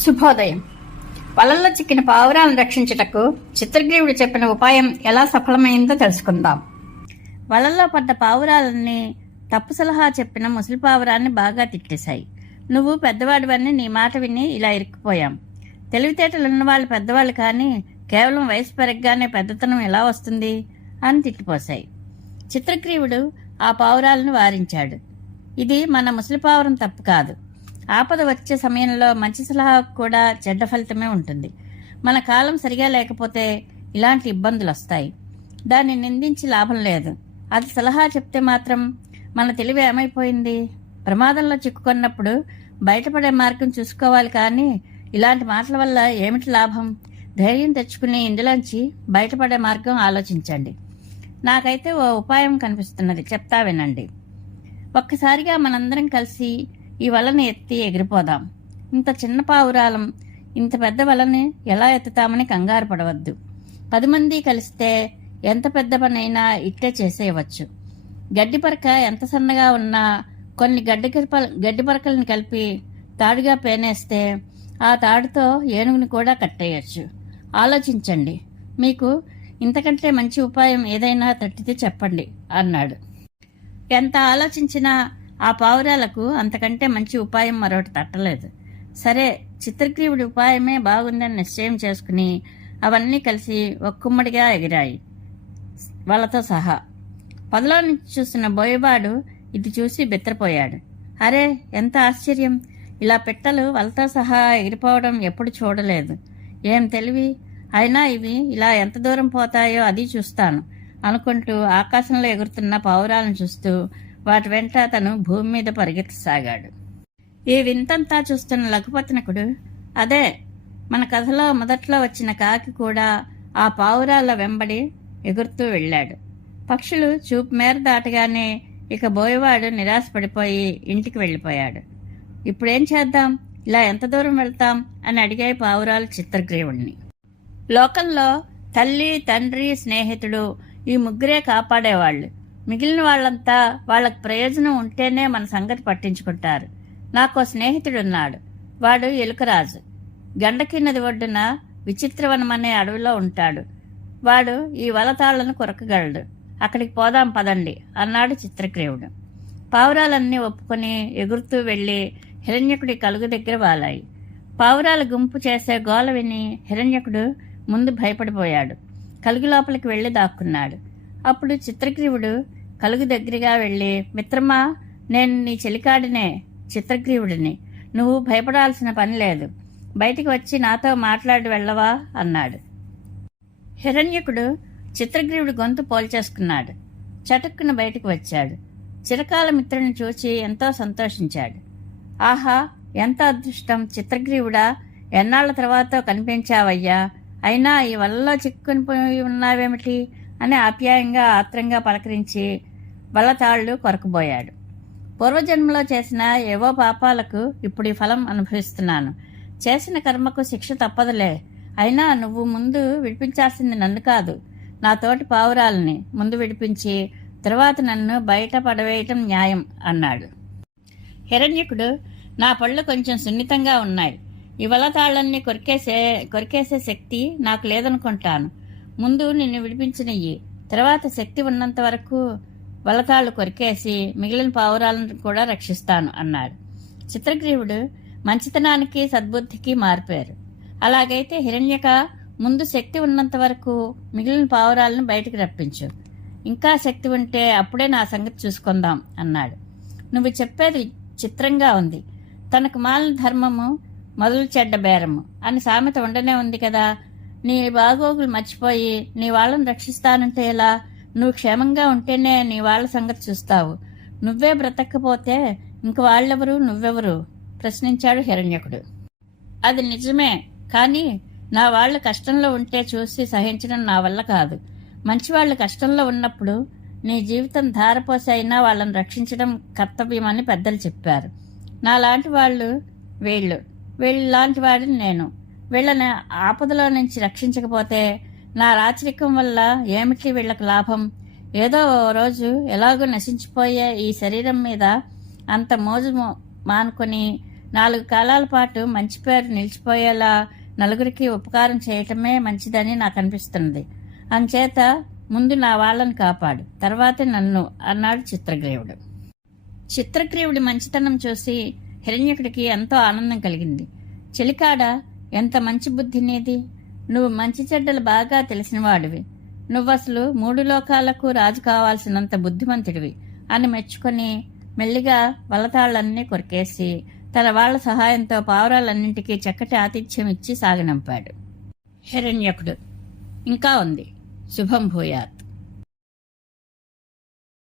శుభోదయం. వలల్లో చిక్కిన పావురాలను రక్షించుటకు చిత్రగ్రీవుడు చెప్పిన ఉపాయం ఎలా సఫలమైందో తెలుసుకుందాం. వలల్లో పడ్డ పావురాలన్నీ తప్పు సలహా చెప్పిన ముసలి పావురాన్ని బాగా తిట్టేశాయి. నువ్వు పెద్దవాడివన్నీ నీ మాట విని ఇలా ఇరుక్కుపోయాం. తెలివితేటలు ఉన్నవాళ్ళు పెద్దవాళ్ళు కానీ కేవలం వయసు పెరగగానే పెద్దతనం ఎలా వస్తుంది అని తిట్టిపోశాయి. చిత్రగ్రీవుడు ఆ పావురాలను వారించాడు. ఇది మన ముసలి పావురం తప్పు కాదు. ఆపద వచ్చే సమయంలో మంచి సలహా కూడా చెడ్డ ఫలితమే ఉంటుంది. మన కాలం సరిగా లేకపోతే ఇలాంటి ఇబ్బందులు వస్తాయి. దాన్ని నిందించి లాభం లేదు. అది సలహా చెప్తే మాత్రం మన తెలివి ఏమైపోయింది? ప్రమాదంలో చిక్కుకున్నప్పుడు బయటపడే మార్గం చూసుకోవాలి కానీ ఇలాంటి మాటల వల్ల ఏమిటి లాభం? ధైర్యం తెచ్చుకుని ఇందులోంచి బయటపడే మార్గం ఆలోచించండి. నాకైతే ఓ ఉపాయం కనిపిస్తున్నది. చెప్తా వినండి. ఒక్కసారిగా మనందరం కలిసి ఈ వలని ఎత్తి ఎగిరిపోదాం. ఇంత చిన్న పావురాలం ఇంత పెద్ద వలని ఎలా ఎత్తుతామని కంగారు పడవద్దు. పది మంది కలిస్తే ఎంత పెద్ద పనైనా ఇట్టే చేసేయవచ్చు. గడ్డి పరక ఎంత సన్నగా ఉన్నా కొన్ని గడ్డి గడ్డిపరకలను గడ్డి కలిపి తాడుగా పేనేస్తే ఆ తాడుతో ఏనుగుని కూడా కట్టేయచ్చు. ఆలోచించండి. మీకు ఇంతకంటే మంచి ఉపాయం ఏదైనా తట్టితే చెప్పండి అన్నాడు. ఎంత ఆలోచించినా ఆ పావురాలకు అంతకంటే మంచి ఉపాయం మరొకటి తట్టలేదు. సరే చిత్రగ్రీవుడి ఉపాయమే బాగుందని నిశ్చయం చేసుకుని అవన్నీ కలిసి ఒక్కుమ్మడిగా ఎగిరాయి. వాళ్ళతో సహా. పొదలో నుంచి చూస్తున్న బోయబాడు ఇది చూసి బెత్తరపోయాడు. అరే ఎంత ఆశ్చర్యం! ఇలా పెట్టలు వాళ్ళతో సహా ఎగిరిపోవడం ఎప్పుడు చూడలేదు. ఏం తెలివి? అయినా ఇవి ఇలా ఎంత దూరం పోతాయో అది చూస్తాను అనుకుంటూ ఆకాశంలో ఎగురుతున్న పావురాలను చూస్తూ వాటి వెంట అతను భూమి మీద పరిగెత్తసాగాడు. ఈ వింతంతా చూస్తున్న లఘుపతనకుడు అదే మన కథలో మొదట్లో వచ్చిన కాకి కూడా ఆ పావురాల వెంబడి ఎగురుతూ వెళ్ళాడు. పక్షులు చూపు మేర దాటగానే ఇక బోయవాడు నిరాశపడిపోయి ఇంటికి వెళ్ళిపోయాడు. ఇప్పుడేం చేద్దాం? ఇలా ఎంత దూరం వెళ్తాం? అని అడిగాయి పావురాలు చిత్రగ్రీవుణ్ణి. లోకంలో తల్లి తండ్రి స్నేహితుడు ఈ ముగ్గురే కాపాడేవాళ్ళు. మిగిలిన వాళ్ళంతా వాళ్ళకి ప్రయోజనం ఉంటేనే మన సంగతి పట్టించుకుంటారు. నాకు స్నేహితుడున్నాడు వాడు ఎలుకరాజు. గండకి నది ఒడ్డున విచిత్రవనం అనే అడవిలో ఉంటాడు. వాడు ఈ వలతాళ్ళను కొరకగలడు. అక్కడికి పోదాం పదండి అన్నాడు చిత్రగ్రీవుడు పావురాలన్నీ ఒప్పుకొని ఎగురుతూ వెళ్ళి హిరణ్యకుడి కలుగు దగ్గర వాలాయి. పావురాల గుంపు చేసే గోల విని హిరణ్యకుడు ముందు భయపడిపోయాడు. కలుగు లోపలికి వెళ్ళి దాక్కున్నాడు. అప్పుడు చిత్రగ్రీవుడు కలుగు దగ్గరగా వెళ్ళి మిత్రమా నేను నీ చెలికాడినే చిత్రగ్రీవుడిని. నువ్వు భయపడాల్సిన పని లేదు. బయటికి వచ్చి నాతో మాట్లాడి వెళ్ళవా? అన్నాడు. హిరణ్యకుడు చిత్రగ్రీవుడి గొంతు పోల్చేసుకున్నాడు. చటుక్కున బయటకు వచ్చాడు. చిరకాల మిత్రుని చూచి ఎంతో సంతోషించాడు. ఆహా ఎంత అదృష్టం! చిత్రగ్రీవుడా ఎన్నాళ్ళ తర్వాత కనిపించావయ్యా? అయినా ఈ వలలో చిక్కుని ఉన్నావేమిటి? అని ఆప్యాయంగా ఆత్రంగా పలకరించి వల్లతాళ్ళు కొరకబోయాడు. పూర్వజన్మలో చేసిన ఏవో పాపాలకు ఇప్పుడు ఈ ఫలం అనుభవిస్తున్నాను. చేసిన కర్మకు శిక్ష తప్పదులే. అయినా నువ్వు ముందు విడిపించాల్సింది నన్ను కాదు నా తోటి పావురాలని ముందు విడిపించి తర్వాత నన్ను బయట పడవేయటం న్యాయం అన్నాడు. హిరణ్యకుడు నా పళ్ళు కొంచెం సున్నితంగా ఉన్నాయి. ఈ వలతాళ్ళన్ని కొరికేసే కొరికేసే శక్తి నాకు లేదనుకుంటాను. ముందు నిన్ను విడిపించినయ్యి. తర్వాత శక్తి ఉన్నంత వరకు వలతాళ్ళు కొరికేసి మిగిలిన పావురాలను కూడా రక్షిస్తాను అన్నాడు. చిత్రగ్రీవుడు మంచితనానికి సద్బుద్ధికి మారిపోయారు. అలాగైతే హిరణ్యక ముందు శక్తి ఉన్నంత వరకు మిగిలిన పావురాలను బయటకు రప్పించు. ఇంకా శక్తి ఉంటే అప్పుడే నా సంగతి చూసుకుందాం అన్నాడు. నువ్వు చెప్పేది చిత్రంగా ఉంది. తనకు మాలిన ధర్మము మొదలు చెడ్డ బేరము. అని సామెత ఉండనే ఉంది కదా. నీ బాగోగులు మర్చిపోయి నీ వాళ్ళని రక్షిస్తానంటే ఎలా? నువ్వు క్షేమంగా ఉంటేనే నీ వాళ్ళ సంగతి చూస్తావు. నువ్వే బ్రతకపోతే ఇంక వాళ్ళెవరు? నువ్వెవరు? ప్రశ్నించాడు హిరణ్యకుడు. అది నిజమే కానీ నా వాళ్ళు కష్టంలో ఉంటే చూసి సహించడం నా వల్ల కాదు. మంచివాళ్ళు కష్టంలో ఉన్నప్పుడు నీ జీవితం ధారపోసి అయినా వాళ్ళని రక్షించడం కర్తవ్యమని పెద్దలు చెప్పారు. నాలాంటి వాళ్ళు వీళ్ళు. వీళ్ళలాంటి వాడిని నేను. వీళ్ళని ఆపదలో నుంచి రక్షించకపోతే నా రాచరికం వల్ల ఏమిటి వీళ్ళకి లాభం? ఏదో ఓ రోజు ఎలాగో నశించిపోయే ఈ శరీరం మీద అంత మోజు మానుకొని నాలుగు కాలాల పాటు మంచి పేరు నిలిచిపోయేలా నలుగురికి ఉపకారం చేయటమే మంచిదని నాకు అనిపిస్తున్నది అంచేత ముందు నా వాళ్ళని కాపాడు తర్వాత నన్ను అన్నాడు చిత్రగ్రీవుడు. చిత్రగ్రీవుడి మంచితనం చూసి హిరణ్యకుడికి ఎంతో ఆనందం కలిగింది. చెలికాడ ఎంత మంచి బుద్ధి నీది? నువ్వు మంచి చెడ్డలు బాగా తెలిసినవాడివి నువ్వసలు మూడు లోకాలకు రాజు కావాల్సినంత బుద్ధిమంతుడివి. అని మెచ్చుకొని మెల్లిగా వలతాళ్ళన్నీ కొరికేసి తన వాళ్ళ సహాయంతో పావురాలన్నింటికీ చక్కటి ఆతిథ్యం ఇచ్చి సాగనంపాడు. హిరణ్యకుడు. ఇంకా ఉంది. శుభం భూయాత్.